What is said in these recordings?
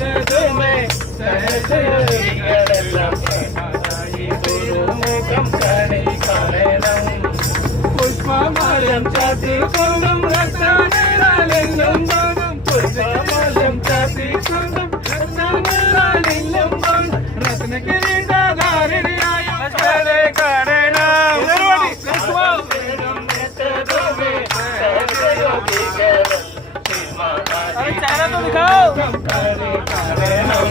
നെട്ടതുമേ സഹജയോഗികളെല്ലാം ശ്രീമാതായി തിരുമുഖം കണി കാണണം. പുഷ്പമാലം ചാത്തിക്കൊണ്ടും രത്നങ്ങളാലെല്ലാം കാണും. പുഷ്പമാലം ചാത്തിക്കൊണ്ടും രത്നങ്ങളാലെല്ലാം കാണും. രത്നകിരീടധാരിണിയായ മകളെ കാണണം. നെട്ടതുമേ സഹജയോഗികളെല്ലാം ശ്രീമാതായി തിരുമുഖം കണി കാണണം.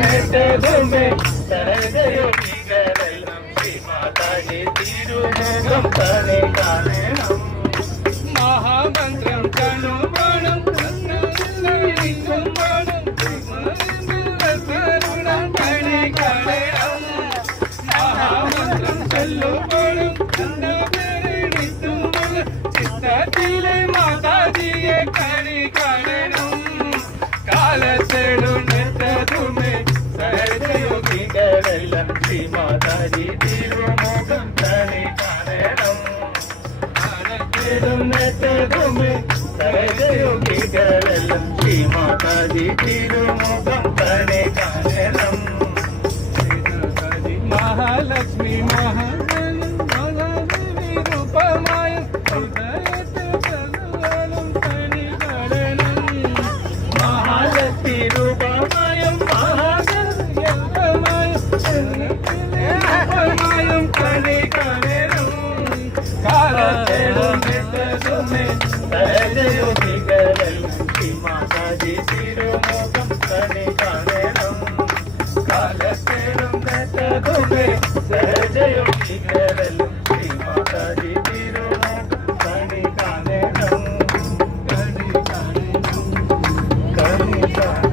നെട്ടതുമേ സഹജയോഗികളെല്ലാം ശ്രീമാതായി തിരുമുഖം കണി കാണണം. മഹാമന്ത്രം കണുവേണം കണ്ണും വേണം കരുണം കണി കാണണം. മഹാമന്ത്രം ചൊല്ലുവേണം കണ്ണും ചിത്തത്തിലെ മാതാജിയെ കണി കാണണം. കാലത്തെടുന്നെത്തതുമേ സഹജയോഗികളെല്ലാം ശ്രീമാതാജി തിരുമുഖം കണി കാണണം. കാലത്തെടുന്നെത്തതുമേ സഹജയോഗികളെല്ലാം ശ്രീമാതാജി തിരുമുഖം കണി കാണണം. മഹാലക്ഷ്മി മഹാദേവി മഹാദേവി രൂപമായ രൂപമായും മഹാദേവമായും കണി കാണണം. കാലത്തെടുന്നെത്തതുമേ സഹജയോഗികളെല്ലാം ശ്രീമാതാജി തിരുമുഖം കണി കാണണം. കാലത്തെടുന്നെത്തതുമേ സഹജയോഗികളെല്ലാം ശ്രീമാതാജി തിരുമുഖം കണി കാണണം. കണി കാണണം. കണി കാണണം.